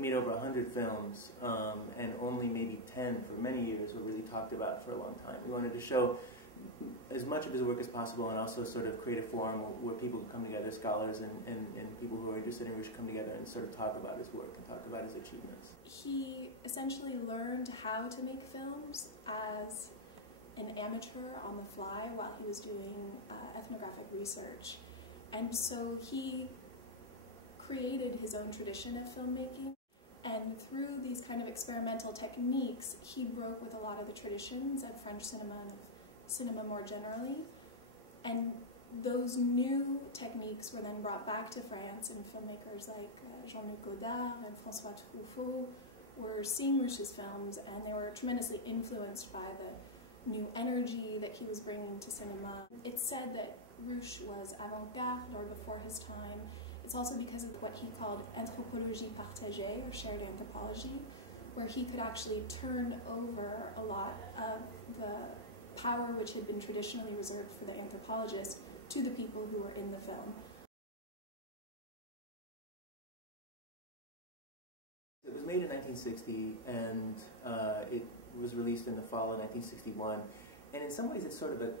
made over 100 films, and only maybe 10 for many years were really talked about for a long time. We wanted to show as much of his work as possible and also sort of create a forum where people come together, scholars and people who are interested in Rouch come together and sort of talk about his work and talk about his achievements. He essentially learned how to make films as an amateur on the fly while he was doing ethnographic research. And so he created his own tradition of filmmaking. And through these kind of experimental techniques, he broke with a lot of the traditions of French cinema and of cinema more generally. And those new techniques were then brought back to France, and filmmakers like Jean Rouch and François Truffaut were seeing Rouch's films, and they were tremendously influenced by the new energy that he was bringing to cinema. It's said that Rouch was avant-garde or before his time. It's also because of what he called anthropologie partagée, or shared anthropology, where he could actually turn over a lot of the power which had been traditionally reserved for the anthropologist to the people who were in the film. It was made in 1960, and it was released in the fall of 1961. And in some ways, it's sort of a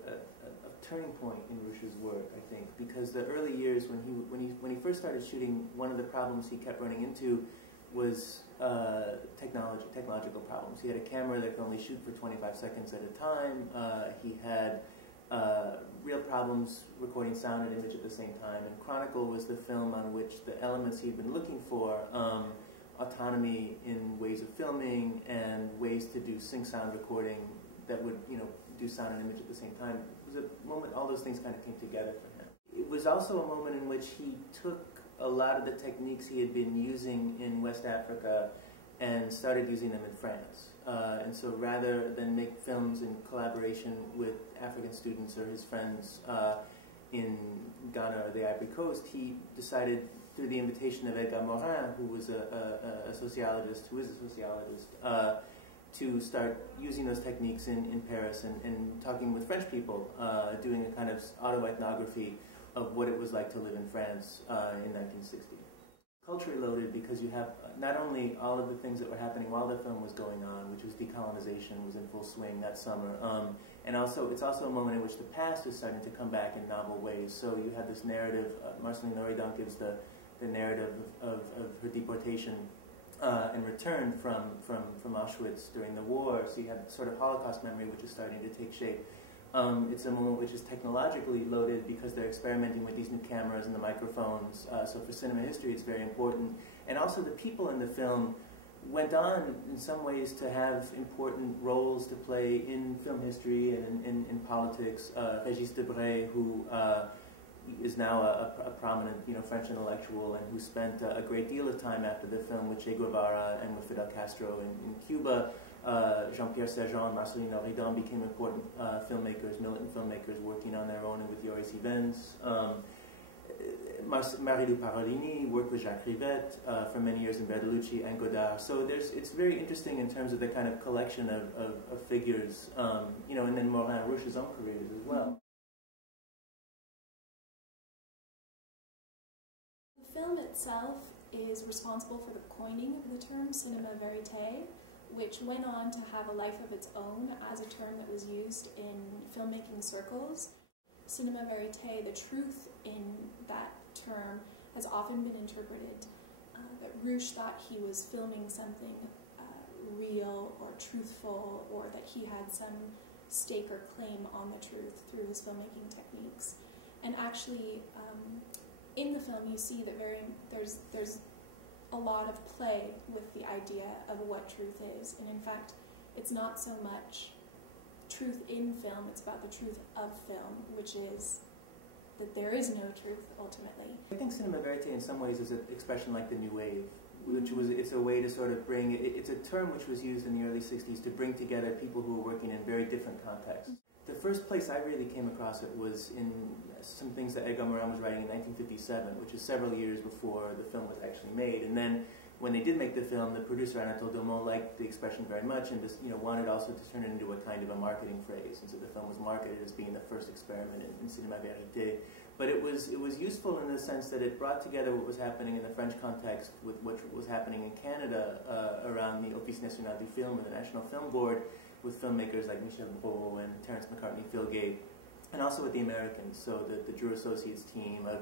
turning point in Rouch's work, I think, because the early years when he first started shooting, one of the problems he kept running into was technological problems. He had a camera that could only shoot for 25 seconds at a time. He had real problems recording sound and image at the same time. And Chronicle was the film on which the elements he'd been looking for, autonomy in ways of filming and ways to do sync sound recording that would, do sound and image at the same time. It was a moment, all those things kind of came together for him. It was also a moment in which he took a lot of the techniques he had been using in West Africa and started using them in France. And so rather than make films in collaboration with African students or his friends in Ghana or the Ivory Coast, he decided, through the invitation of Edgar Morin, who was a sociologist, to start using those techniques in Paris and talking with French people, doing a kind of auto-ethnography of what it was like to live in France in 1960. Culturally loaded because you have not only all of the things that were happening while the film was going on, which was decolonization was in full swing that summer, and also it's also a moment in which the past is starting to come back in novel ways. So you have this narrative, Marceline Loridon gives the narrative of her deportation and return from Auschwitz during the war. So you have sort of Holocaust memory which is starting to take shape. It's a moment which is technologically loaded because they're experimenting with these new cameras and the microphones. So for cinema history it's very important. And also the people in the film went on in some ways to have important roles to play in film history and in politics. Régis Debray, who is now a prominent French intellectual and who spent a great deal of time after the film with Che Guevara and with Fidel Castro in Cuba. Jean-Pierre Sergent and Marceline Loridon became important filmmakers, militant filmmakers working on their own and with Joris Ivens. Marie-Lou Parolini worked with Jacques Rivette for many years in Bertolucci and Godard. So it's very interesting in terms of the kind of collection of figures, and then Morin Rouch's own careers as well. The film itself is responsible for the coining of the term cinema verite, which went on to have a life of its own as a term that was used in filmmaking circles. Cinema verite, the truth in that term, has often been interpreted that Rouch thought he was filming something real or truthful, or that he had some stake or claim on the truth through his filmmaking techniques. And actually, in the film you see that there's a lot of play with the idea of what truth is. And in fact, it's not so much truth in film, it's about the truth of film, which is that there is no truth, ultimately. I think cinema verite in some ways is an expression like the New Wave, it's a way to sort of bring, it's a term which was used in the early 60s to bring together people who were working in very different contexts. The first place I really came across it was in some things that Edgar Morin was writing in 1957, which is several years before the film was actually made. And then when they did make the film, the producer Anatole Daumont liked the expression very much and just, wanted also to turn it into a kind of a marketing phrase. And so the film was marketed as being the first experiment in cinema verite. But it was useful in the sense that it brought together what was happening in the French context with what was happening in Canada around the Office National du Film, or the National Film Board, with filmmakers like Michel Brault and Terrence McCartney Philgate, and also with the Americans. So the Drew Associates team of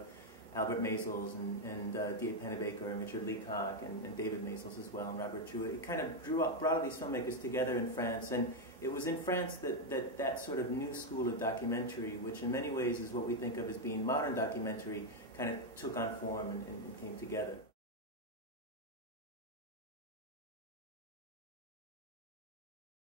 Albert Maysles and D.A. Pennebaker and Richard Leacock and David Maysles as well, and Robert Drew. It kind of brought all these filmmakers together in France, and it was in France that sort of new school of documentary, which in many ways is what we think of as being modern documentary, kind of took on form and came together.